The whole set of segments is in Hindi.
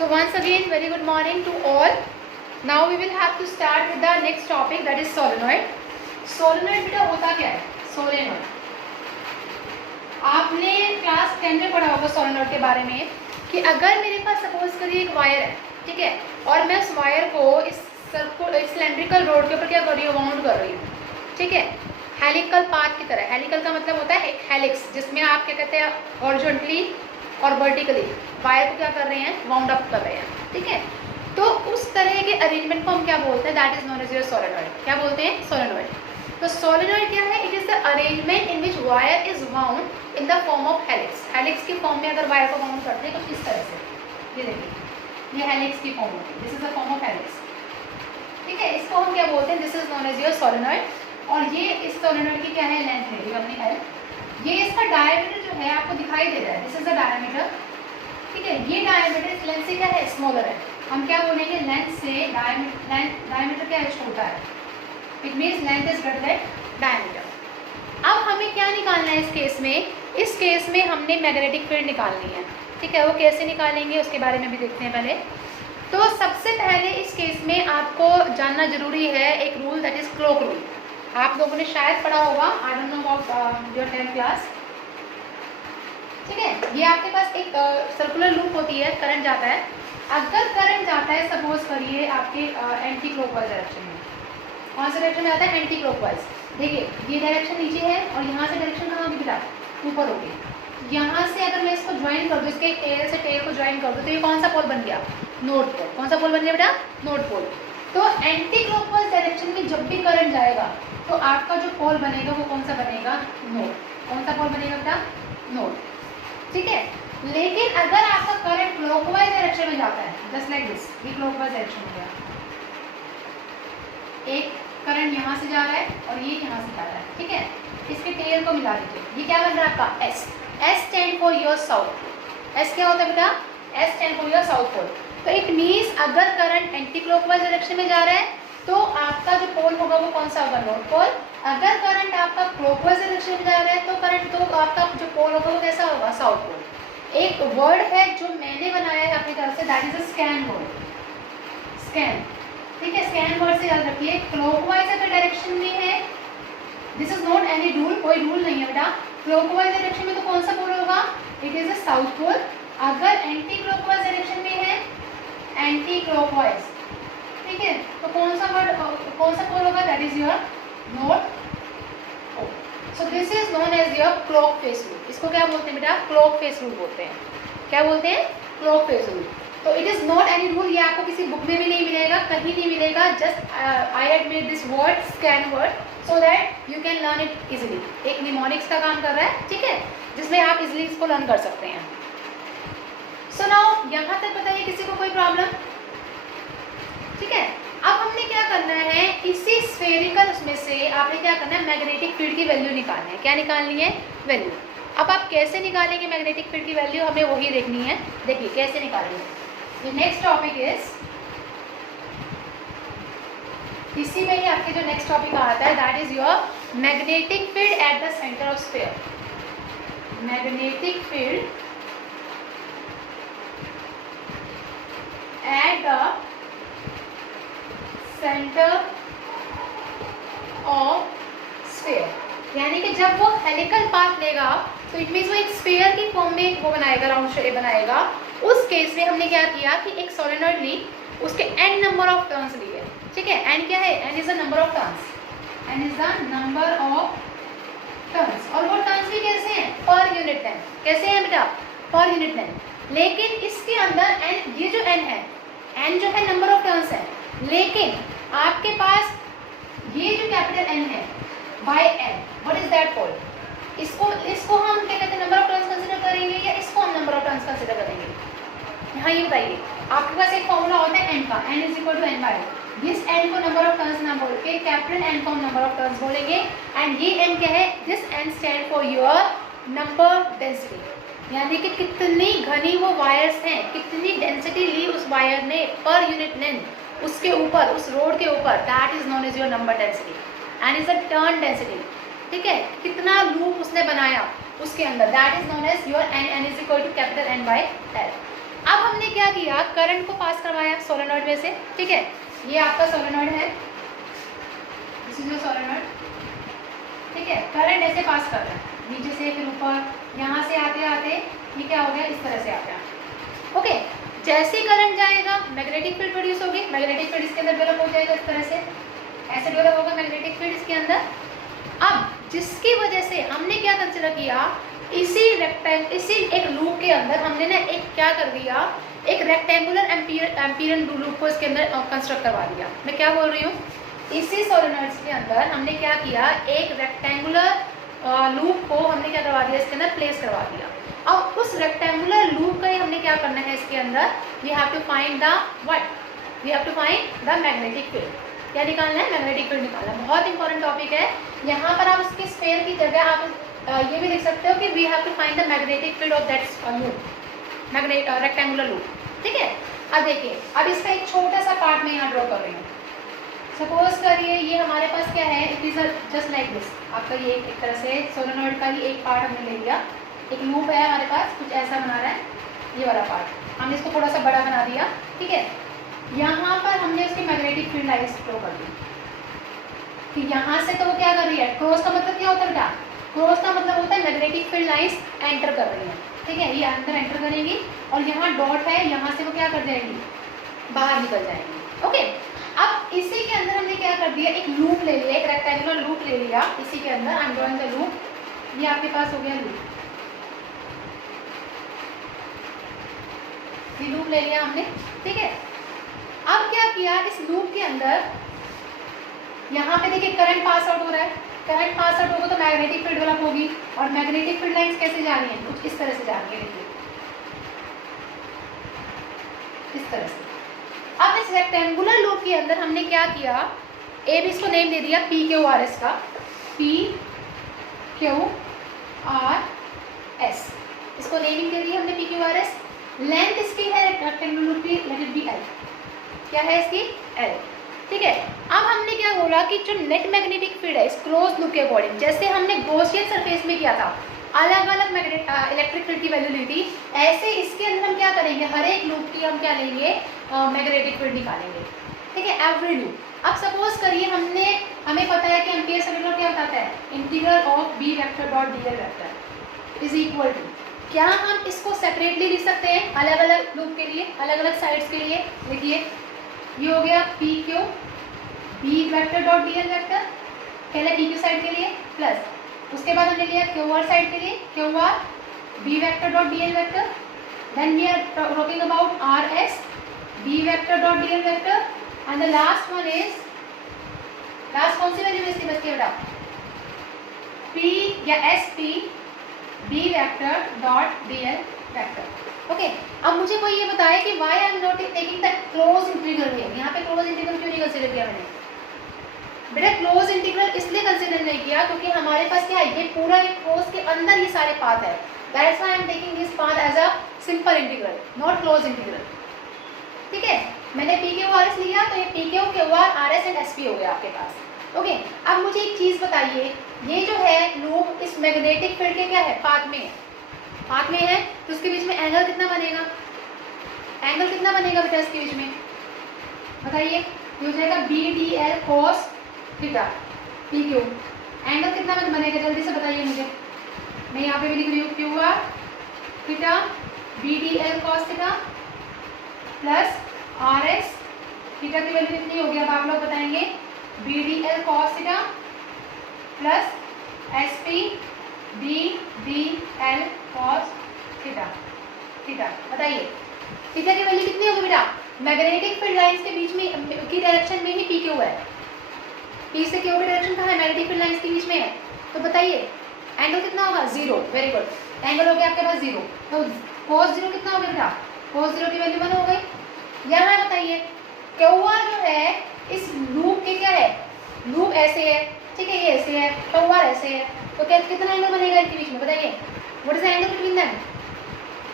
So once again, very good morning to all. Now we will have to start with the next topic, that is solenoid. Solenoid बेटा होता क्या है? Solenoid आपने क्लास 10 में पढ़ा होगा solenoid के बारे में कि अगर मेरे पास सपोज करिए एक वायर है, ठीक है, और मैं उस वायर को इस सिलेंड्रिकल रोड के ऊपर क्या कर रही हूँ, वाउंड कर रही हूँ, ठीक है, हेलिकल पाथ की तरह। हेलिकल का मतलब होता है हेलिक्स, जिसमें आप क्या कहते हैं हॉरिजॉन्टली और वर्टिकली वायर को क्या कर रहे हैं, वाउंड अप कर रहे हैं, ठीक है। तो उस तरह के अरेंजमेंट को हम क्या बोलते हैं, that is known as your solenoid. क्या बोलते हैं, सोलेनॉइड। तो सोलेनॉइड क्या है, it is the arrangement in which wire is wound in the form of helix. Helix की फॉर्म में अगर वायर को वाउंड करते हैं तो इस तरह से, ये देखिए, ये हेलिक्स की फॉर्म होती है, this is the form of helix, ठीक है। इसको हम क्या बोलते हैं, this is known as your solenoid. और ये इस सोलेनॉइड की क्या है, लेंथ है, अपनी एल। ये इसका डायमीटर जो है आपको दिखाई दे रहा है, दिस इज द डायमीटर, ठीक है। ये डायमीटर इस लेंथ से क्या है, स्मॉलर है। हम क्या बोलेंगे, लेंथ से डायमीटर क्या है, छोटा है। It means length is greater than diameter. अब हमें क्या निकालना है इस केस में, इस केस में हमने मैग्नेटिक फील्ड निकालनी है, ठीक है। वो कैसे निकालेंगे उसके बारे में भी देखते हैं पहले। तो सबसे पहले इस केस में आपको जानना जरूरी है एक rule, that is clock rule. आप लोगों ने शायद पढ़ा होगा, I don't know about your 10th class, ठीक है। ये आपके पास एक सर्कुलर लूप होती है, करंट जाता है। अगर करंट जाता है सपोज करिए आपके एंटी क्लॉकवाइज डायरेक्शन में, कौन से डायरेक्शन में आता है, एंटी क्लॉकवाइज। देखिए ये डायरेक्शन नीचे है और यहाँ से डायरेक्शन कहाँ होगी बेटा, ऊपर होगी। यहाँ से अगर मैं इसको ज्वाइन कर दूँ, इसके टेल से टेल को ज्वाइन कर दूँ, तो ये कौन सा पोल बन गया, नॉर्थ पोल। कौन सा पोल बन गया बेटा, नॉर्थ पोल। तो एंटी क्लॉकवाइज डायरेक्शन में जब भी करंट जाएगा तो आपका जो पोल बनेगा वो कौन सा बनेगा, नॉर्थ। कौन सा पोल बनेगा बेटा, नॉर्थ, ठीक है। लेकिन अगर आपका करंट क्लॉकवाइज डायरेक्शन में जाता है, जस्ट लाइक दिस, ये क्लॉकवाइज डायरेक्शन में गया, एक करंट यहाँ से जा रहा है और ये यहाँ से जा रहा है, ठीक है। इसके टेल को मिला दीजिए, ये क्या बन रहा है आपका, S. S stand for your south. S क्या होता है बेटा, S stand for your south pole. तो इट मीन्स अगर करंट एंटी क्लॉकवाइज डायरेक्शन में जा रहा है तो आपका जो पोल होगा वो कौन सा होगा, नॉर्थ पोल। अगर करंट आपका क्लॉकवाइज डायरेक्शन में जा रहा है तो करंट तो आपका जो पोल होगा वो कैसा होगा, साउथ पोल। एक वर्ड है जो मैंने बनाया है अपनी तरफ से, that is a scan word, scan, ठीक है। स्कैन वर्ड से याद रखिए, क्लॉकवाइज अगर डायरेक्शन में है, this is not any rule, कोई रूल नहीं है बेटा। क्लॉकवाइज डायरेक्शन में तो कौन सा पोल होगा, it is a south pole. अगर एंटी क्लॉकवाइज डायरेक्शन में है, एंटी क्लॉकवाइज, ठीक है, तो कौन सा वर्ड, कौन सा पोल होगा, that is your north pole. So this is known as your clock face rule. इसको क्या बोलते हैं बेटा, क्लॉक फेस रूल बोलते हैं। क्या बोलते हैं, क्लॉक फेस रूल। तो it is not any rule, ये आपको किसी बुक में भी नहीं मिलेगा, कहीं नहीं मिलेगा। Just I had made this word, scan word, so that you can learn it easily. एक निमोनिक्स का काम कर रहा है, ठीक है, जिसमें आप इजिली इसको लर्न कर सकते हैं। सो नाउ यहाँ तक बताइए किसी को कोई प्रॉब्लम, ठीक है। अब हमने क्या करना है, इसी स्फेरिकल उसमें से आपने क्या करना है, मैग्नेटिक फील्ड की वैल्यू निकालनी है। क्या निकालनी है, वैल्यू। अब आप कैसे निकालेंगे मैग्नेटिक फील्ड की वैल्यू, हमें वही देखनी है। देखिए कैसे निकालेंगे। द नेक्स्ट टॉपिक इज, इसी में ही आपके जो नेक्स्ट टॉपिक आता है, that is your magnetic field at the centre of sphere. Magnetic field at the centre of sphere. यानी कि जब वो हेलिकल पाथ लेगा तो इट मीन्स वो एक स्फीयर की फॉर्म में वो बनाएगा, राउंड शेप बनाएगा। उस केस में हमने क्या किया कि एक सोलेनॉइड ली, उसके n नंबर ऑफ टर्न्स लिए, ठीक है। n क्या है, n is the number of turns, n is the number of turns. और वो टर्न्स भी कैसे हैं, पर यूनिट लेंथ। कैसे हैं बेटा, पर यूनिट लेंथ। लेकिन इसके अंदर n, ये जो n है, n जो है नंबर ऑफ टर्न्स है, लेकिन आपके पास ये जो कैपिटल N है, by N, what is that called, इसको हम क्या कहते हैं, नंबर ऑफ टर्न्स कंसीडर करेंगे या इसको हम नंबर ऑफ टर्न्स कंसीडर करेंगे। यहाँ ये बताइए, आपके पास एक फॉर्मूला होता है n का, n is equal to n by. जिस n को नंबर ऑफ टर्न्स ना बोल के कैपिटल N को हम नंबर ऑफ टर्न्स बोलेंगे। एंड ये n क्या है, this n stand for your number density, यानी कि कितनी घनी वो वायर्स हैं, कितनी डेंसिटी ली उस वायर ने पर यूनिट लेंथ उसके ऊपर, उस रोड के ऊपर, that is known as your number density and is a turn density, ठीक है। कितना लूप उसने बनाया उसके अंदर, that is known as your n, n is equal to capital N by L। अब हमने क्या किया, करंट को पास करवाया सोलेनॉइड में से, ठीक है। ये आपका सोलेनॉइड है, दिस इज योर सोलेनॉइड, ठीक है। करंट ऐसे पास कर रहा है नीचे से फिर ऊपर, यहाँ से आते आते ये क्या हो गया, इस तरह से आ गया, ओके। जैसे ही करंट जाएगा मैग्नेटिक फील्ड प्रोड्यूस होगी, मैग्नेटिक फील्ड इसके अंदर डेवलप हो जाएगा, इस तरह से ऐसे डेवलप होगा मैग्नेटिक फील्ड इसके अंदर। अब जिसकी वजह से हमने क्या कंसिडर किया, इसी एक लूप के अंदर हमने ना एक क्या कर दिया, एक रेक्टेंगुलर एम्पीरियन लूप को इसके अंदर कंस्ट्रक्ट करवा दिया। मैं क्या बोल रही हूँ, इसी सोलेनॉइड्स के अंदर हमने क्या किया, एक रेक्टेंगुलर लूप को हमने क्या करवा दिया, इसके अंदर प्लेस करवा दिया। अब उस रेक्टेंगुलर लूप का ही हमने क्या करना है इसके अंदर, we have to find the what, we have to find the magnetic field. क्या निकालना है, मैग्नेटिक फील्ड निकालना है। बहुत इंपॉर्टेंट टॉपिक है। यहाँ पर आप उसके स्फीयर की जगह आप ये भी लिख सकते हो कि we have to find the magnetic field of that loop, rectangular loop, ठीक है। अब देखिए, अब इसका एक छोटा सा पार्ट मैं यहाँ ड्रॉ कर रही हूँ। सपोज करिए ये हमारे पास क्या है, it is just like this. आपका ये एक तरह से सोलेनॉइड का ही एक पार्ट हमने ले लिया, एक लूप है हमारे पास, कुछ ऐसा बना रहा है, ये वाला पार्ट हमने इसको थोड़ा सा बड़ा बना दिया, ठीक है। यहाँ पर हमने उसकी मैग्नेटिक फील्ड लाइंस ड्रॉ कर दी कि यहाँ से तो वो क्या कर रही है, क्रॉस का मतलब क्या होता है बेटा, क्रॉस का मतलब होता है मैग्नेटिक फील्ड लाइंस एंटर कर रही हैं, ठीक है। ये अंदर एंटर करेंगी और यहाँ डॉट है, यहाँ से वो क्या कर जाएगी, बाहर निकल जाएंगी, ओके। अब इसी के अंदर हमने क्या कर दिया, एक लूप ले लिया, एक रेक्टेंगुलर लूप ले लिया इसी के अंदर। I am drawing the loop, ये आपके पास हो गया लूप, ये लूप ले लिया हमने, ठीक है। अब क्या किया, इस लूप के अंदर यहाँ पे देखिए करंट पास आउट हो रहा है, करंट पास आउट होगा तो मैग्नेटिक फील्ड डेवलप होगी, और मैग्नेटिक फील्ड लाइंस कैसे जा रही हैं, कुछ इस तरह से जा रही है, देखिए इस तरह से। अब इस रेक्टेंगुलर लूप के अंदर हमने क्या किया, ए भी इसको नेम दे दिया पी क्यू आर एस का, पी क्यू आर एस, इसको नेमिंग दे दी हमने P Q R S. Length इसकी है रेक्टेंगुलर लूप की, लेट इट बी एल, क्या है इसकी, एल, ठीक है। अब हमने क्या बोला कि जो नेट मैग्नेटिक फील्ड है इस क्लोज लूप के अकॉर्डिंग, जैसे हमने गॉसियन सरफेस में किया था, अलग अलग इलेक्ट्रिक फील्ड की वैल्यू ली थी, ऐसे इसके अंदर हम क्या करेंगे, हर एक लूप की हम क्या लेंगे, मैग्नेटिक फील्ड निकालेंगे, ठीक है, एवरी लूप। अब सपोज करिए हमें पता है कि एम्पियर सर्कुलर क्या बताता है, integral of B vector dot D L vector is equal to, क्या हम इसको सेपरेटली लिख सकते हैं अलग अलग लूप के लिए, अलग अलग साइड्स के लिए। देखिए ये हो गया P Q B vector dot D L vector, पहले पी क्यू साइड के लिए, प्लस उसके बाद हमने लिया क्यू आर साइड के लिए, Q R B vector dot D L vector, then we are talking about R S B vector dot D L vector, and the last one is, last कौन सी वैल्यू इसकी बचती है बेटा, पी या S P B vector dot D L vector, okay. अब मुझे कोई ये बताए कि why I am not taking the close integral here, यहाँ पे क्लोज इंटीग्रल क्यों नहीं कंसीडर किया मैंने, बेटा क्लोज इंटीग्रल इसलिए कंसीडर नहीं किया क्योंकि हमारे पास क्या है, ये पूरा एक क्लोज के अंदर ये सारे पाथ है, that's why I am taking this path as a simple integral, not close integral, ठीक है। मैंने पी क्यू आर एस लिया तो ये P Q Q R R S and S P हो गया आपके पास, ओके। अब मुझे एक चीज़ बताइए, ये जो है लूप इस मैग्नेटिक फील्ड के क्या है, पाथ में है, पाथ में है, तो उसके बीच में एंगल कितना बनेगा, एंगल कितना बनेगा बेटा इसके बीच में, बताइए। ये हो जाएगा B D L cos theta P Q, angle कितना बनेगा जल्दी से बताइए मुझे, मैं यहाँ पे भी लिख रही हूँ Q R theta B D L cos theta plus R S, theta की वैल्यू कितनी होगी अब आप लोग बताएंगे, B D L cos theta plus S P B D L cos theta, theta बताइए थीटा की वैल्यू कितनी होगी बेटा, मैग्नेटिक फील्ड लाइंस के बीच में की डायरेक्शन में ही पी क्यू है, पी से क्यू की डायरेक्शन कहाँ है, मैग्नेटिक फील्ड लाइंस के बीच में है, तो बताइए एंगल कितना होगा, जीरो, वेरी गुड, एंगल हो गया आपके पास जीरो, तो cos जीरो कितना हो गया बेटा, cos जीरो की वैल्यू 1 हो गई। यहाँ बताइए क्यू आर जो है इस लूप के क्या है, लूप ऐसे है, ठीक है, ये ऐसे है, क्यू आर ऐसे है, तो क्या कितना एंगल बनेगा इनके बीच में बताइए, what is the angle between them,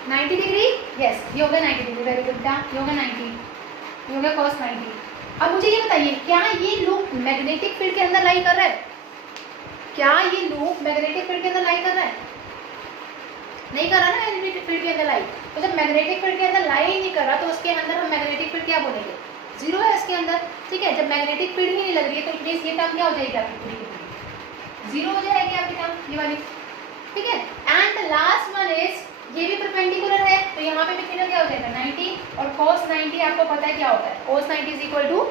90 degree, yes ये होगा 90 डिग्री, वेरी गुड, ये होगा 90, ये होगा cos 90। अब मुझे ये बताइए क्या ये लूप मैग्नेटिक फील्ड के अंदर लाई कर रहा है, क्या ये लूप मैग्नेटिक फील्ड के अंदर लाई कर रहा है, नहीं कर रहा ना मैग्नेटिक फील्ड के अंदर लाई। तो जब मैग्नेटिक फील्ड के अंदर लाई ही नहीं कर रहा तो उसके अंदर हम मैग्नेटिक फील्ड क्या बोलेंगे, जीरो है इसके अंदर, ठीक है। जब मैग्नेटिक फील्ड ही नहीं लग रही है तो प्लीज ये टर्म क्या हो जाएगी आपकी पूरी की पूरी, जीरो हो जाएगी आपकी टर्म ये वाली, ठीक है। And the last one is, ये भी परपेंडिकुलर है तो यहाँ पे भी थीटा क्या हो जाएगा 90, और cos 90 आपको पता है क्या होता है, cos 90 इज इक्वल टू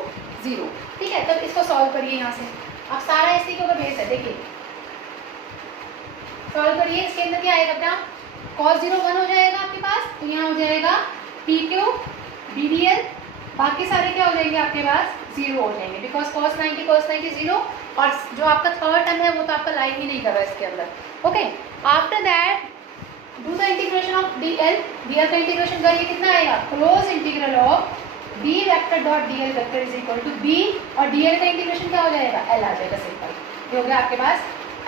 0, ठीक है। तब इसको सॉल्व करिए यहाँ से, अब सारा इसी के ऊपर बेस है, देखिए सॉल्व करिए। इसके अंदर क्या आएगा बेटा, cos 0 1 हो जाएगा आपके पास, तो यहाँ हो जाएगा PQ DDL, बाकी सारे क्या हो जाएंगे आपके पास 0 हो जाएंगे, बिकॉज cos 90 0, और जो आपका थर्ड टर्म है वो तो आपका लाइन ही नहीं कर रहा है इसके अंदर, okay. After that do the integration of DL, DL का इंटीग्रेशन करिए, कितना आएगा, close integral of B vector dot DL vector is equal to B, और DL का इंटीग्रेशन क्या हो जाएगा, L आ जाएगा, सिंपल, ये हो गया आपके पास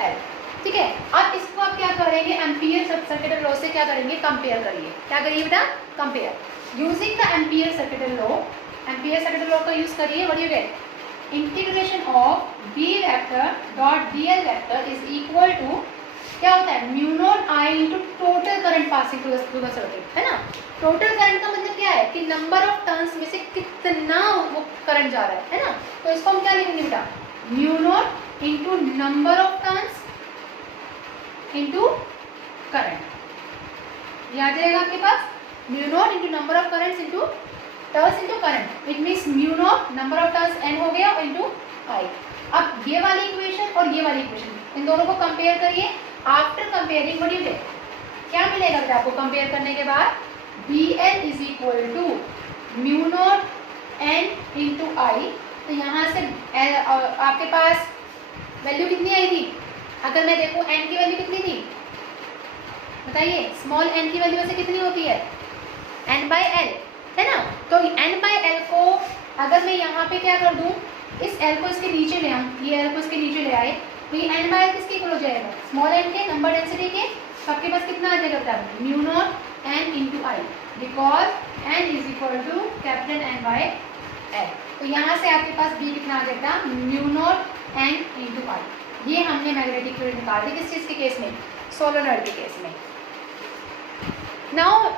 L, ठीक है। अब इसको आप क्या करेंगे, एम्पियर सर्किटल लॉ से क्या करेंगे, कंपेयर करिए, क्या करिए बेटा, compare using the ampere circuital law, ampere circuital law का यूज करिए, what you get, integration of B vector dot DL vector is equal to क्या होता है, mu naught I into total current passing through the circuit, है ना। टोटल करंट का मतलब क्या है कि नंबर ऑफ टर्न्स में से कितना वो करंट जा रहा है ना। तो इसको हम क्या लिखेंगे बेटा, mu naught into number of turns into current, ये आ जाएगा आपके पास, mu naught into number of currents into turns into current, it means mu naught number of turns n हो गया इंटू I। अब ये वाली इक्वेशन और ये वाली इक्वेशन, इन दोनों को कंपेयर करिए। After comparing what you get, क्या मिलेगा बेटा आपको कंपेयर करने के बाद, BL is equal to mu naught n into I, तो यहाँ से आपके पास वैल्यू कितनी आई थी, अगर मैं देखूँ n की वैल्यू कितनी थी बताइए, स्मॉल n की वैल्यू वैसे कितनी होती है, n/l, है ना। तो n/l को अगर मैं यहाँ पे क्या कर दूँ, इस l को इसके नीचे ले आऊँ, ये l को इसके नीचे ले आए, तो ये n/l किसके इक्वल हो जाएगा, स्मॉल n के, नंबर डेंसिटी के, तो आपके पास कितना आ जाएगा बता, mu naught n into I, because n is equal to capital n/l। तो यहाँ से आपके पास b कितना आ जाएगा, mu naught n into I। ये हमने मैग्नेटिक फील्ड निकाल दी, किस चीज़ के केस में, सोलेनॉइड के केस में। Now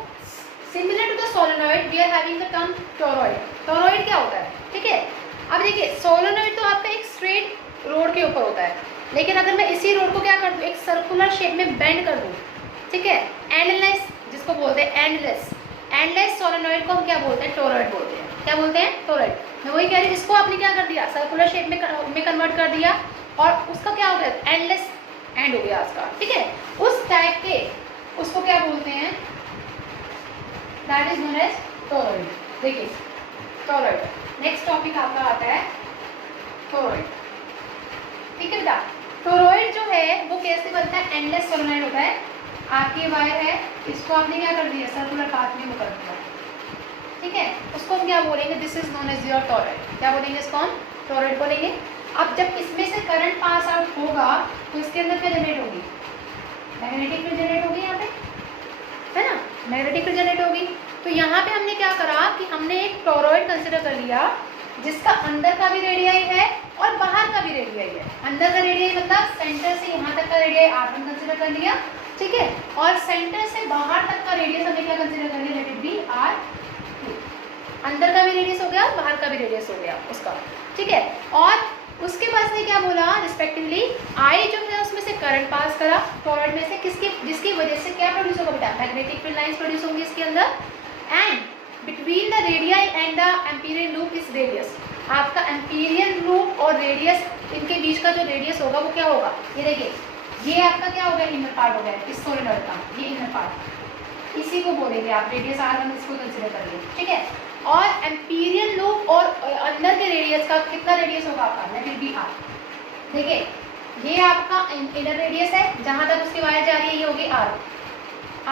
similar to the solenoid we are having the term toroid. Toroid क्या होता है, ठीक है। अब देखिए सोलेनॉइड तो आपका एक स्ट्रेट रोड के ऊपर होता है, लेकिन अगर मैं इसी रोड को क्या कर दूँ, एक सर्कुलर शेप में बेंड कर दूँ, ठीक है, एंडलेस जिसको बोलते हैं, एंडलेस सोलेनॉइड को हम क्या बोलते हैं, टोरॉइड बोलते हैं, क्या बोलते हैं, टोरॉइड। मैं वही कह रही हूँ, इसको आपने क्या कर दिया, सर्कुलर शेप में कन्वर्ट कर दिया, और उसका क्या हो गया, एंडलेस एंड हो गया उसका, ठीक है। उस टाइप के उसको क्या बोलते हैं, that is known as toroid. देखिए टोरॉइड, नेक्स्ट टॉपिक आपका आता है टोरॉइड, ठीक है बेटा। टोरॉइड जो है वो कैसे बनता है, एंडलेस सोलेनॉइड होता है, आपकी वायर है, इसको आपने क्या कर दिया, सर्कुलर पाथ में वो कर दिया, ठीक है। उसको हम क्या बोलेंगे, this is known as your toroid, क्या बोलेंगे इसको हम, टोरॉइड बोलेंगे। अब जब इसमें से करंट पास आउट होगा तो इसके अंदर क्या जनरेट होगी, मैग्नेटिक फील्ड जनरेट होगी यहाँ पे, है ना, मैग्नेटिक फील्ड जनरेट होगी। तो यहाँ पे हमने क्या करा कि हमने एक टोरॉइड कंसिडर कर लिया जिसका अंदर का भी रेडियाई है और बाहर का भी रेडियाई है। अंदर का रेडियाई मतलब सेंटर से यहाँ तक का रेडियाई R1 कंसिडर कर लिया, ठीक है, और सेंटर से बाहर तक का रेडियस हमने क्या कंसिडर कर लिया, लेट इट बी R2। अंदर का भी रेडियस हो गया, बाहर का भी रेडियस हो गया उसका, ठीक है। और उसके पास ने क्या बोला, रिस्पेक्टिवली I जो है उसमें से करंट पास करा टोरॉइड में से, किसकी, जिसकी वजह से क्या प्रोड्यूस होगा बेटा, मैग्नेटिक फील्ड लाइंस प्रोड्यूस होंगी इसके अंदर। And between the radii and the Amperian loop is radius, आपका एम्पीरियल लूप और रेडियस, इनके बीच का जो रेडियस होगा वो क्या होगा, ये देखिए, ये आपका क्या हो गया, इनर पार्ट हो गया इस सोलेनॉइड का, ये इनर पार्ट, इसी को बोलेंगे आप रेडियस R1, इसको कंसिडर करिए, ठीक है। और एम्पीरियल लूप और अंदर के रेडियस का कितना रेडियस होगा आपका, लेट इट बी R। देखिए ये आपका इनर रेडियस है, जहाँ तक उसकी वायर जा रही है ये होगी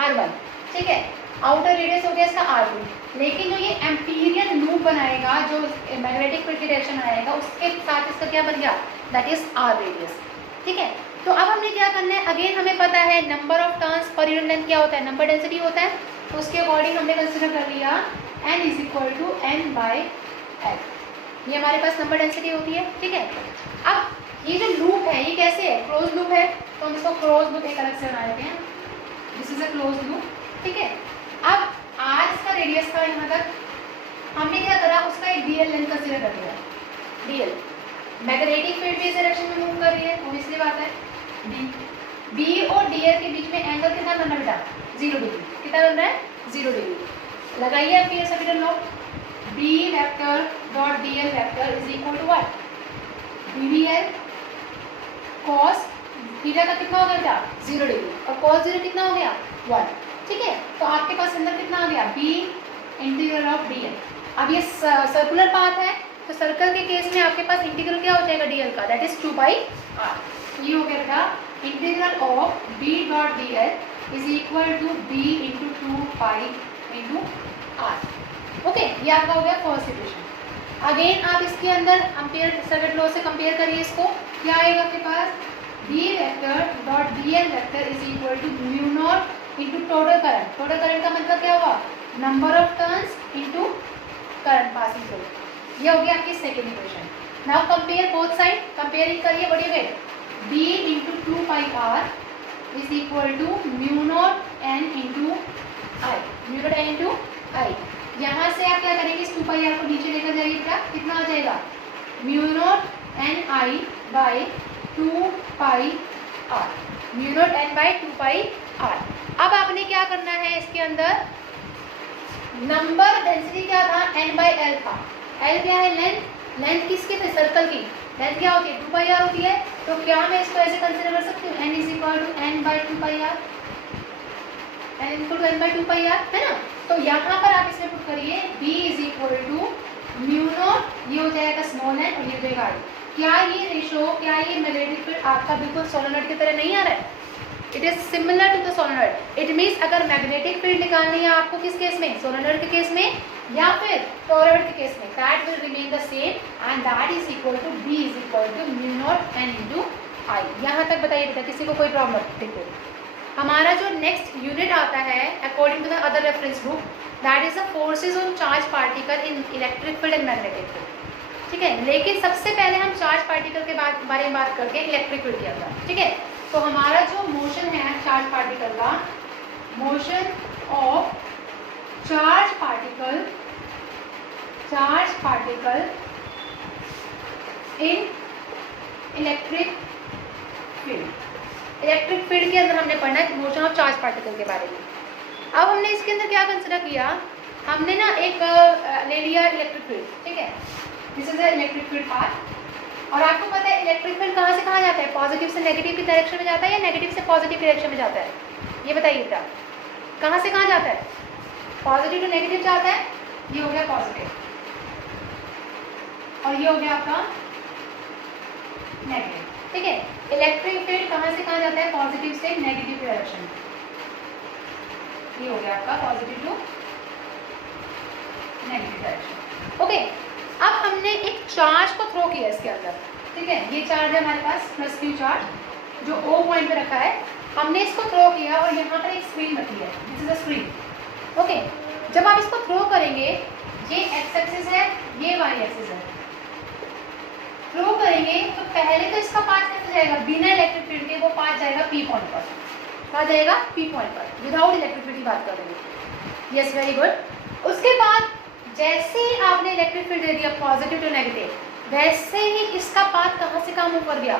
R1, ठीक है। आउटर रेडियस हो गया इसका R2, लेकिन जो ये एम्पीरियल लूप बनाएगा, जो मैग्नेटिक फील्ड की डायरेक्शन आएगा, उसके साथ इसका क्या बन गया, दैट इज R रेडियस, ठीक है। तो अब हमने क्या करना है, अगेन हमें पता है number of turns per unit length क्या होता है, नंबर डेंसिटी होता है, तो उसके अकॉर्डिंग हमने कंसिडर कर लिया n is equal to n/l, ये हमारे पास नंबर डेंसिटी होती है, ठीक है। अब ये जो लूप है ये कैसे है, क्लोज लूप है, तो हम इसको क्लोज लूप एक अलग से बना लेते हैं, this is a close loop, ठीक है। अब आर इसका रेडियस था यहाँ तक, हमने क्या करा, उसका एक डीएल लेंथ कंसीडर कर लिया। डीएल मैग्नेटिक फील्ड भी इस डायरेक्शन में मूव कर रही है, ऑब्वियसली बात है। बी और डीएल के बीच में एंगल कितना बनना बेटा, 0 डिग्री। कितना बन रहा है, 0 डिग्री। लगाइए आप ये सभी लोग, B vector dot DL vector is equal to what, BVL cos theta का कितना हो गया बेटा, 0 डिग्री, और कॉस 0 कितना हो गया, 1, ठीक है। तो आपके पास अंदर कितना आ गया, बी इंटीग्रल ऑफ डीएल। अब ये सर्कुलर पाथ है, तो सर्कल के केस में आपके पास इंटीग्रल क्या हो जाएगा डीएल का, दैट इज 2 पाई आर। ये हो गया बेटा integral of B dot DL is equal to B into 2 pi into R. Okay, ये आपका हो गया फर्स्ट इक्वेशन। अगेन आप इसके अंदर एम्पियर सर्किट लॉ से कंपेयर करिए इसको, क्या आएगा आपके पास, B vector dot DL vector is equal to mu naught into total current. Total current का मतलब क्या हुआ, number of turns into current passing through. ये हो गया आपकी second equation. Now compare both side, comparing करिए, what you get, b into 2 pi R is equal to mu naught N into I, mu naught N into I. यहाँ से आप क्या करेंगे, इस 2 पाई आर को नीचे लेकर जाइए, क्या कितना आ जाएगा, mu naught N I by 2 pi R, mu naught N by 2 pi R. अब आपने क्या करना है, इसके अंदर नंबर डेंसिटी क्या था, n बाई एल था। एल क्या है, लेंथ, लेंथ किसकी थी, सर्कल की लेंथ क्या होती है, 2 पाई आर होती है। तो क्या मैं इसको ऐसे कंसीडर कर सकती हूँ, n is equal to n by 2 pi R, n equal to n by 2 pi R, है ना। तो यहाँ पर आप इसमें पुट करिए b is equal to mu naught, ये हो जाएगा स्मॉल n और ये हो जाएगा i। क्या ये रेशो, क्या ये मैग्नेटिक फील्ड आपका बिल्कुल सोलेनॉइड की तरह नहीं आ रहा है, it is similar to the solenoid. It means अगर मैग्नेटिक फील्ड निकालनी है आपको किस केस में, सोलेनॉइड के केस में या फिर टॉरॉइड के केस में, that will remain the same and that is equal to B is equal to mu naught N into I. यहाँ तक बताइए बेटा, किसी को कोई प्रॉब्लम। देखो हमारा जो नेक्स्ट यूनिट आता है according to the other reference book, that is the forces on charge particle in electric field and magnetic field, ठीक है। लेकिन सबसे पहले हम चार्ज पार्टिकल के बारे में बात करते हैं इलेक्ट्रिक फील्ड के अंदर, ठीक है। तो हमारा जो मोशन है चार्ज पार्टिकल का, motion of charge particle in electric field. Electric field के अंदर हमने पढ़ना है मोशन ऑफ चार्ज पार्टिकल के बारे में। अब हमने इसके अंदर क्या कंसिडर किया, हमने ना एक ले लिया इलेक्ट्रिक फील्ड, ठीक है, this is the electric field path. और आपको पता है इलेक्ट्रिक फील्ड कहाँ से कहाँ जाता है, पॉजिटिव से नेगेटिव की डायरेक्शन में जाता है या नेगेटिव से पॉजिटिव डायरेक्शन में जाता है, ये बताइए बेटा, कहाँ से कहाँ जाता है, पॉजिटिव टू नेगेटिव जाता है। ये हो गया पॉजिटिव और ये हो गया आपका नेगेटिव, ठीक है। इलेक्ट्रिक फील्ड कहाँ से कहाँ जाता है, पॉजिटिव से नेगेटिव डायरेक्शन में। ये हो गया आपका positive to negative direction, okay. अब हमने एक चार्ज को थ्रो किया इसके अंदर, ठीक है। ये चार्ज है हमारे पास प्लस क्यू चार्ज जो O पॉइंट पे रखा है, हमने इसको थ्रो किया और यहाँ पर एक स्क्रीन रखी है, this is a screen, okay. जब आप इसको थ्रो करेंगे, ये एक्स एक्सिस है, ये वाई एक्सिस है, थ्रो करेंगे तो पहले तो इसका पाथ कैसे जाएगा, बिना इलेक्ट्रिक फील्ड के वो पाथ जाएगा पी पॉइंट पर, कहाँ जाएगा, पी पॉइंट पर, विदाउट इलेक्ट्रिक फील्ड की बात कर रहे हैं, यस वेरी गुड। उसके बाद जैसे ही आपने इलेक्ट्रिक फील्ड दे दिया पॉजिटिव टू नेगेटिव, वैसे ही इसका पाथ कहाँ से कहाँ मूव कर गया,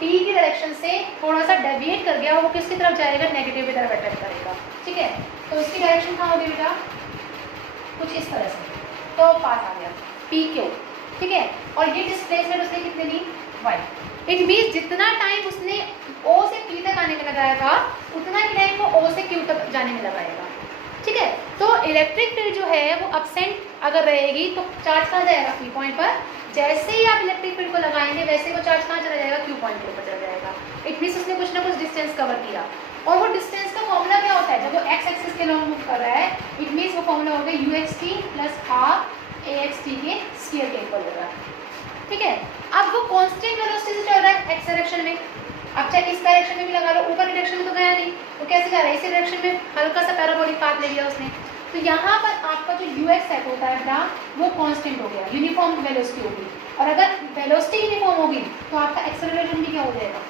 टी की डायरेक्शन से थोड़ा सा डेविएट कर गया, वो किसकी तरफ जाएगा, नेगेटिव की तरफ अटैक करेगा, ठीक है। तो इसकी डायरेक्शन कहाँ होगी बेटा, कुछ इस तरह से, तो पाथ आ गया पी क्यू, ठीक है। और ये डिस्प्लेसमेंट उसने कितने ली, वाई। इट मीन्स जितना टाइम उसने ओ से पी तक आने में लगाया था उतना ही टाइम वो ओ से क्यू तक जाने में लगाएगा, ठीक है। तो इलेक्ट्रिक फील्ड जो है वो अपसेंट अगर रहेगी तो चार्ज कहाँ जाएगा, पी पॉइंट पर। जैसे ही आप इलेक्ट्रिक फील्ड को लगाएंगे वैसे वो चार्ज कहाँ चला जाएगा, क्यू पॉइंट के ऊपर चला जाएगा। इट मीन्स उसने कुछ ना कुछ डिस्टेंस कवर किया। और वो डिस्टेंस का फॉर्मूला क्या होता है, जब वो एक्स एक्सिस के लॉन्ग मूव कर रहा है, इट मीन्स वो फॉर्मूला हो गया UXT प्लस हाफ AXT के स्क्वायर के इक्वल होगा, ठीक है। अब वो कांस्टेंट वेलोसिटी से चल रहा है एक्स डायरेक्शन में, अब चाहे इस डायरेक्शन में भी लगा लो, ऊपर की डायरेक्शन में तो गया नहीं, तो कैसे जा रहा है, इसी डायरेक्शन में हल्का सा पैराबोलिक पाथ ले लिया उसने। तो यहाँ पर आपका जो UX सेट होता है बेटा वो कांस्टेंट हो गया, यूनिफॉर्म वेलोसिटी होगी। और अगर वेलोसिटी यूनिफॉर्म होगी तो आपका एक्सेलरेशन भी क्या हो जाएगा,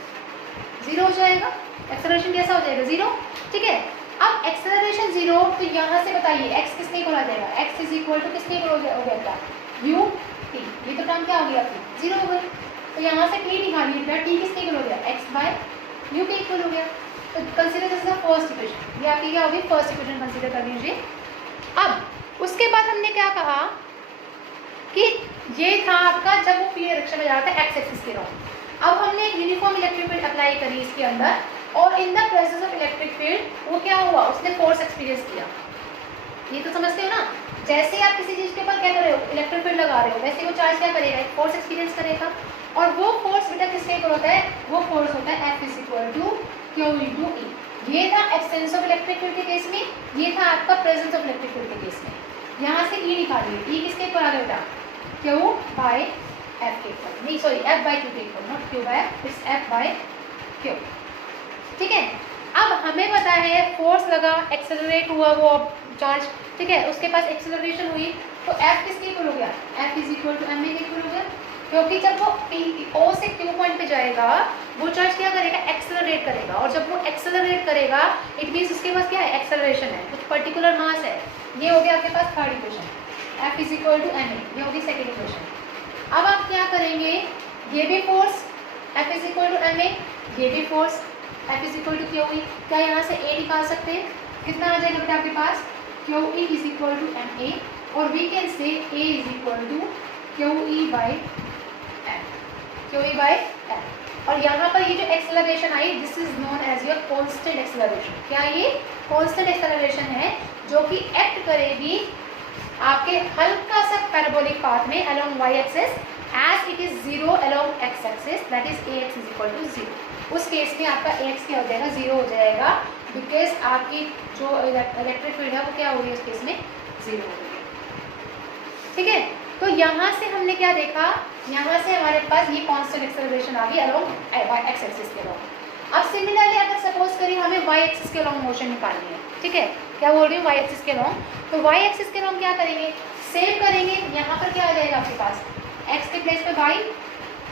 0 हो जाएगा। एक्सेलरेशन कैसा हो जाएगा, 0, ठीक है। अब एक्सेलरेशन 0, तो यहाँ से बताइए x किसके इक्वल आ जाएगा, x इज इक्वल टू किसके इक्वल हो गया u t, ये तो टर्म क्या हो गया अपनी 0 हो गई, तो यहाँ से t निकालिए बेटा, t किसके इक्वल हो गया x बाय u के इक्वल हो गया। तो consider this is the first equation, ये आपकी क्या होगी फर्स्ट इक्वेशन कंसीडर कर लीजिए। अब उसके बाद हमने क्या कहा कि ये था आपका जब वो पीले डायरेक्शन में जा रहा था एक्स एक्सिस के राउंड। अब हमने एक यूनिफॉर्म इलेक्ट्रिक फील्ड अप्लाई करी इसके अंदर, और in the presence of electric field वो क्या हुआ, उसने फोर्स एक्सपीरियंस किया। ये तो समझते हो ना, जैसे ही आप किसी चीज़ के ऊपर क्या कर रहे हो, इलेक्ट्रिक फील्ड लगा रहे हो, वैसे वो चार्ज क्या करेगा, एक फोर्स एक्सपीरियंस करेगा। और वो फोर्स बेटा किसके इक्वल होता है, वो फोर्स होता है F is equal to q into E. ये था एब्सेंस ऑफ इलेक्ट्रिक फील्ड के केस में, ये था आपका प्रेजेंस ऑफ इलेक्ट्रिक फील्ड के केस में। यहाँ से ई निकालिए, ई किसके इक्वल आ गया बेटा, क्यू बाय एफ के इक्वल, नहीं सॉरी एफ बाय क्यू के equal, not Q by F, it's F by Q. ठीक है, अब हमें पता है फोर्स लगा, एक्सेलरेट हुआ वो चार्ज, ठीक है, उसके पास एक्सेलरेशन हुई, तो एफ किसके इक्वल हो गया, F is equal to M A के इक्वल हो गया, क्योंकि जब वो ओ से क्यू पॉइंट पे जाएगा वो चार्ज क्या करेगा, एक्सेलरेट करेगा, और जब वो एक्सेलरेट करेगा इट मीन्स उसके पास क्या है, एक्सेलरेशन है, कुछ पर्टिकुलर मास है। ये हो गया आपके पास third equation, F is equal to M A, ये होगी सेकेंड इक्वेशन। अब आप क्या करेंगे, ये भी force F is equal to M A, ये भी force F is equal to Q E, क्या यहाँ से ए निकाल सकते हैं, कितना आ जाएगा बेटा आपके पास, q E is equal to M a, और we can say a is equal to Q E by m, q E by m. और यहाँ पर ये जो एक्सेलरेशन आई this is known as your constant acceleration. क्या ये कांस्टेंट एक्सेलरेशन है जो कि एक्ट करेगी आपके हल्का सा पैराबोलिक पाथ में along Y axis as it is zero along X axis, that is A X is equal to zero. उस केस में आपका ए एक्स क्या हो जाएगा, जीरो हो जाएगा, बिकॉज आपकी जो इलेक्ट्रिक फील्ड है वो क्या होगी उस केस में, जीरो हो गई। ठीक है, तो यहाँ से हमने क्या देखा, यहाँ से हमारे पास ये कांस्टेंट एक्सेलरेशन आ गई अलोंग एक्स एक्सिस के अलोंग। अब सिमिलरली अगर सपोज करिए हमें वाई एक्सिस के अलोंग मोशन निकालनी है, ठीक है, क्या बोल रही हूँ, वाई एक्सिस के अलोंग, तो वाई एक्सिस के अलोंग क्या करेंगे, सेव करेंगे, यहाँ पर क्या आ जाएगा आपके पास, एक्स के प्लेस पे वाई,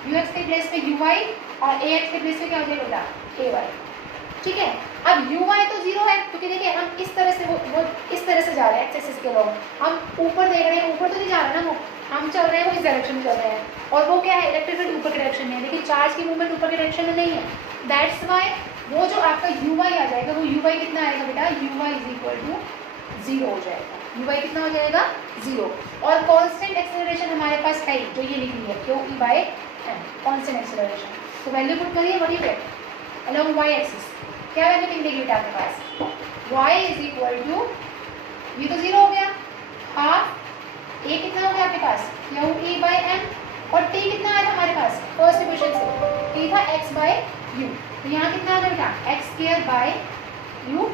यू एक्स के प्लेस पे यू वाई, और ए एक्स के प्लेस पे क्या हो जाएगा बेटा, ए वाई। ठीक है, अब यू वाई तो जीरो है, क्योंकि देखिए हम इस तरह से वो इस तरह से जा रहे हैं एक्स एक्सिस के अलोंग, हम ऊपर देख रहे हैं, ऊपर तो नहीं जा रहे ना वो, हम चल रहे हैं वो इस डायरेक्शन में चल रहे हैं, और वो क्या है इलेक्ट्रिक फील्ड ऊपर के डायरेक्शन में है, लेकिन चार्ज की मूवमेंट ऊपर के डायरेक्शन में नहीं है। दैट्स वाई वो जो आपका यू वाई आ जाएगा, वो यू वाई कितना आएगा बेटा, U Y is equal to zero हो जाएगा, यू वाई कितना हो जाएगा, जीरो। और कांस्टेंट एक्सेलरेशन हमारे पास है जो ये लिखी है, Q E by M, constant acceleration. तो वैल्यू पुट करिए, what is it along Y axis, क्या वैल्यू निकलेगी बेटा आपके पास, वाई इज इक्वल टू, ये तो जीरो हो गया, हाफ ए कितना हो गया आपके पास, क्यू ई बाई एम, और टी कितना आया था हमारे पास फर्स्ट इक्वेशन से, टी था एक्स बाई यू, तो यहाँ कितना आ गया बेटा, x square by you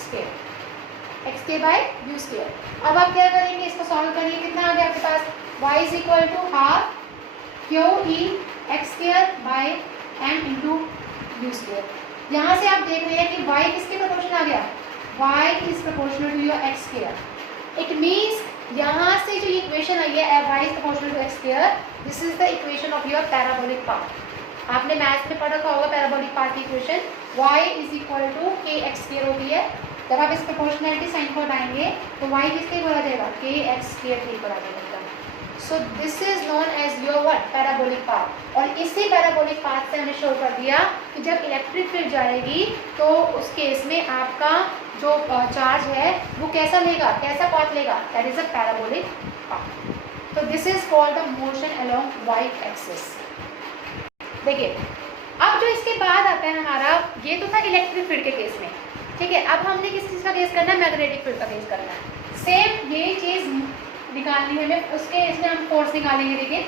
square, x square by you square. अब आप क्या करेंगे, इसको सॉल्व करिए, कितना आ गया आपके पास, Y is equal to half q E x square by m into u square. यहाँ से आप देख रहे हैं कि y किसके प्रोपोर्शन आ गया, y is proportional to your X square. It means यहाँ से जो इक्वेशन आई है y is proportional to X square, this is the equation of your parabolic path. आपने मैथ्स में पढ़ा होगा पैराबोलिक पाथ की equation, y is equal to K X square होती है। जब आप इस प्रोपोर्शनलिटी साइन को हटाएंगे तो y किसके इक्वल आ जाएगा, के एक्स स्क्वायर के इक्वल आ जाएगा। So this is known as your what, parabolic path. और इसी पैराबोलिक पाथ से हमने शो कर दिया कि जब इलेक्ट्रिक फील्ड जाएगी तो उस केस में आपका जो चार्ज है वो कैसा लेगा, कैसा पाथ लेगा, that is a parabolic path. तो this is called the motion along Y axis. देखिए अब जो इसके बाद आता है हमारा, ये तो था इलेक्ट्रिक फील्ड के केस में, ठीक है। अब हमने किस चीज़ का केस करना है, मैग्नेटिक फील्ड का केस करना है। सेम ये चीज़ निकालनी है हमें, उसके इसमें हम फोर्स निकालेंगे, देखिए,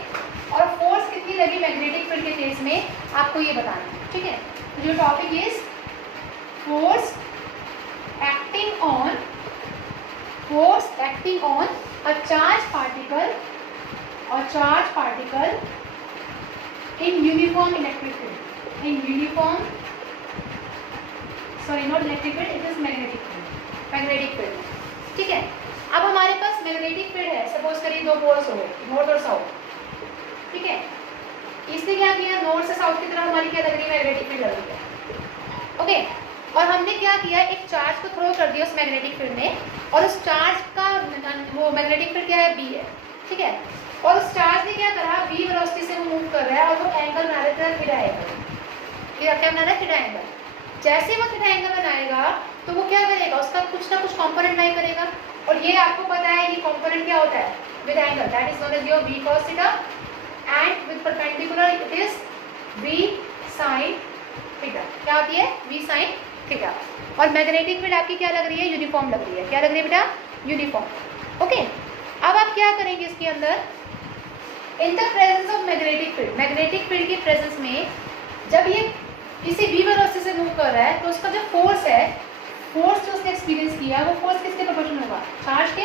और फोर्स कितनी लगी मैग्नेटिक फील्ड के केस में आपको ये बताना है, ठीक है। जो topic is force acting on a charge particle in uniform electric field, in uniform, sorry not electric field, it is magnetic field, ठीक है। अब हमारे पास मैग्नेटिक फील्ड है, सपोज करिए दो पोल्स हो गए, नॉर्थ और साउथ, ठीक है। इसने क्या किया, नॉर्थ से साउथ की तरफ हमारी क्या लग रही है, मैग्नेटिक फील्ड लग रही है, ओके। और हमने क्या किया, एक चार्ज को थ्रो कर दिया उस मैग्नेटिक फील्ड में, और उस चार्ज का वो मैग्नेटिक फील्ड क्या है, बी है, ठीक है। और उस चार्ज ने क्या करा, v वेलोसिटी से वो मूव कर रहा है और वो एंगल बना रहा है थीटा एंगल, क्या बना रहा है, थीटा एंगल। जैसे वो थीटा एंगल बनाएगा तो वो क्या करेगा, उसका कुछ ना कुछ कंपोनेंट लाई करेगा, और ये आपको पता है ये कंपोनेंट क्या होता है, with angle, that is known as your v cos theta, and with perpendicular it is v sin theta. क्या होती है, v sin थीटा। और मैग्नेटिक फील्ड आपकी क्या लग रही है, यूनिफॉर्म लग रही है, क्या लग रही है बेटा, यूनिफॉर्म। ओके, अब आप क्या करेंगे इसके अंदर, in the presence of magnetic field, magnetic field की प्रेजेंस में जब ये किसी v वेलोसिटी से मूव कर रहा है तो उसका जो फोर्स है, फोर्स जो उसने एक्सपीरियंस किया वो फोर्स किसके प्रोपोर्शनल होगा, चार्ज के,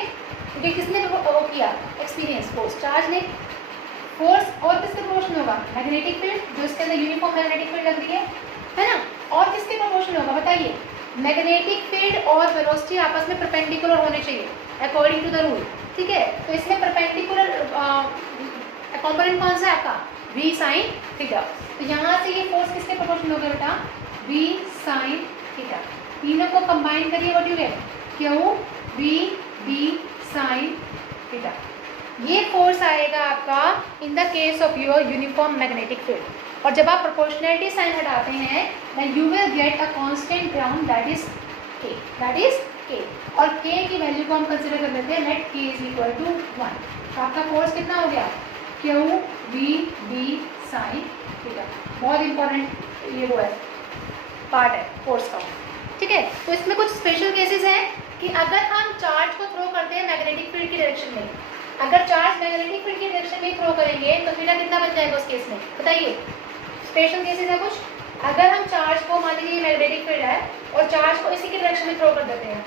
क्योंकि किसने वो किया एक्सपीरियंस, फोर्स चार्ज ने, फोर्स और किसके प्रोपोर्शनल होगा, मैग्नेटिक फील्ड जो इसके अंदर यूनिफॉर्म मैग्नेटिक फील्ड लग रही है ना, और किसके प्रोपोर्शनल होगा बताइए, मैग्नेटिक फील्ड और वेलोसिटी आपस में परपेंडिकुलर होने चाहिए अकॉर्डिंग टू द रूल, ठीक है। तो इसमें परपेंडिकुलर कंपोनेंट कौन सा है आपका, v sin थीटा। तो यहाँ से ये फोर्स किसके प्रोपोर्शनल हो गया बेटा, v sin थीटा। तीनों को कंबाइन करिए, what you get, q v b sin theta. ये फोर्स आएगा आपका in the case of your uniform magnetic field. और जब आप प्रोपोर्शनलिटी साइन हटाते हैं then you will get a constant term that is k, that is k। और k की वैल्यू को हम कंसीडर कर लेते हैं let k is equal to 1। तो आपका फोर्स कितना हो गया, q v b sin theta. बहुत इंपॉर्टेंट ये वो है पार्ट है फोर्स का, ठीक है। तो इसमें कुछ स्पेशल केसेस हैं कि अगर हम चार्ज को थ्रो करते हैं मैग्नेटिक फील्ड की डायरेक्शन में, अगर चार्ज मैग्नेटिक फील्ड की डायरेक्शन में थ्रो करेंगे तो थीटा कितना बन जाएगा उस केस में, बताइए। स्पेशल केसेस है कुछ, अगर हम चार्ज को मान लीजिए मैग्नेटिक फील्ड है और चार्ज को इसी की डायरेक्शन में थ्रो कर देते हैं,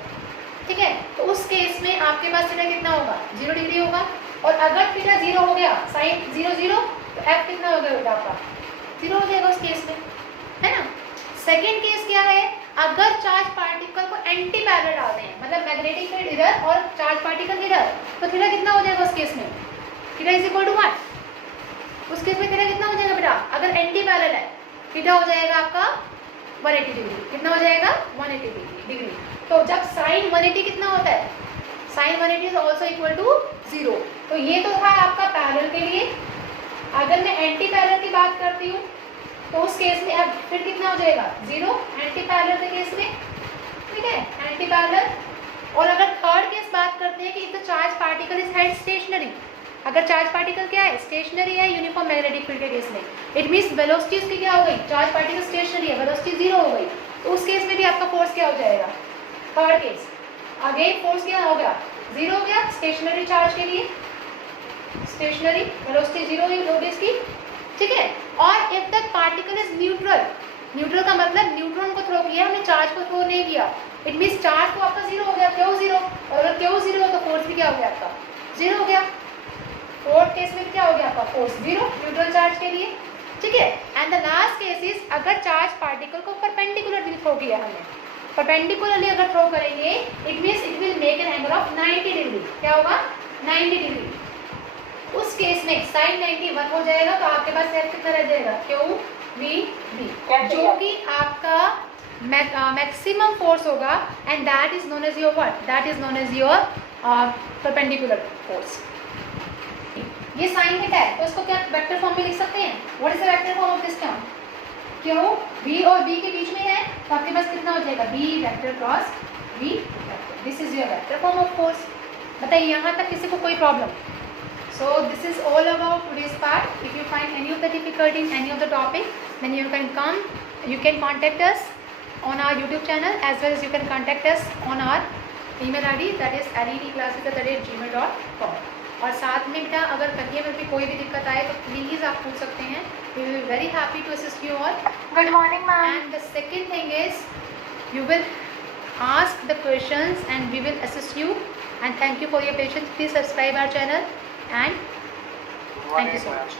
ठीक है, तो उस केस में आपके पास थीटा कितना होगा, 0 डिग्री होगा। और अगर थीटा 0 हो गया, साइन 0 0, तो एफ कितना हो गया बेटा आपका, 0 हो जाएगा उस केस में, है ना। सेकेंड केस क्या है, अगर चार्ज पार्टिकल को एंटी पैरेलल डालते हैं, मतलब मैग्नेटिक फील्ड इधर और चार्ज पार्टिकल इधर, तो थीटा कितना हो जाएगा उस केस में, थीटा इज इक्वल टू 1। उस केस में थीटा कितना हो जाएगा बेटा, अगर एंटी पैरेलल है थीटा हो जाएगा आपका 180 डिग्री। कितना हो जाएगा, 180 डिग्री। तो जब साइन 180 कितना होता है, sine 180 is also equal to 0। तो ये तो था आपका पैरेलल के लिए। अगर मैं एंटी पैरेलल की बात करती हूँ तो उस केस में अब फिर कितना हो जाएगा, 0 एंटी पैरेलल के केस में, ठीक है, एंटी पैरेलल। और अगर थर्ड केस बात करते हैं कि if the charge particle is head stationary, अगर चार्ज पार्टिकल क्या है, स्टेशनरी है यूनिफॉर्म मैग्नेटिक फील्ड के केस में, इट मीन्स वेलोसिटी उसकी क्या हो गई, चार्ज पार्टिकल स्टेशनरी है, वेलोसिटी 0 हो गई, तो उस केस में भी आपका फोर्स क्या हो जाएगा, थर्ड केस अगेन फोर्स क्या हो गया, 0 हो गया स्टेशनरी चार्ज के लिए, स्टेशनरी वेलोसिटी 0 होगी इसकी, ठीक है। और if that particle is neutral, neutral का मतलब न्यूट्रॉन को थ्रो किया हमने, चार्ज को थ्रो नहीं किया, इट मीन्स चार्ज तो आपका 0 हो गया, क्यों 0, और अगर क्यों 0 हो तो फोर्स भी क्या हो गया आपका 0 हो गया। फोर्थ केस में क्या हो गया आपका, फोर्स 0 न्यूट्रल चार्ज के लिए, ठीक है। And the last case is अगर चार्ज पार्टिकल को परपेंडिकुलरली थ्रो किया हमने, परपेंडिकुलरली अगर थ्रो करेंगे it means it will make an angle of 90 degree, क्या होगा 90 डिग्री। उस केस में साइन 91 हो जाएगा, तो आपके पास एफ कितना रह जाएगा, क्यू वी बी, जो कि आपका मैक्सिमम फोर्स होगा, and that is known as your what, that is known as your perpendicular force. ये साइन थीटा है तो इसको क्या वेक्टर फॉर्म में लिख सकते हैं, what is the vector form of this term, क्यों v और b के बीच में है तो आपके पास कितना हो जाएगा, b vector cross v vector, this is your vector form of force. बताइए यहाँ तक किसी को कोई problem. So this is all about today's part. If you find any of the difficulty in any of the topic, then you can contact us on our YouTube channel, as well as you can contact us on our email ID, that is ledclasses@gmail.com। और साथ में बेटा अगर करियर में भी कोई भी दिक्कत आए तो प्लीज़ आप पूछ सकते हैं, we will be very happy to assist you all. Good morning, ma'am. And the second thing is you will ask the questions and we will assist you. And thank you for your patience. Please subscribe our channel and thank you so much.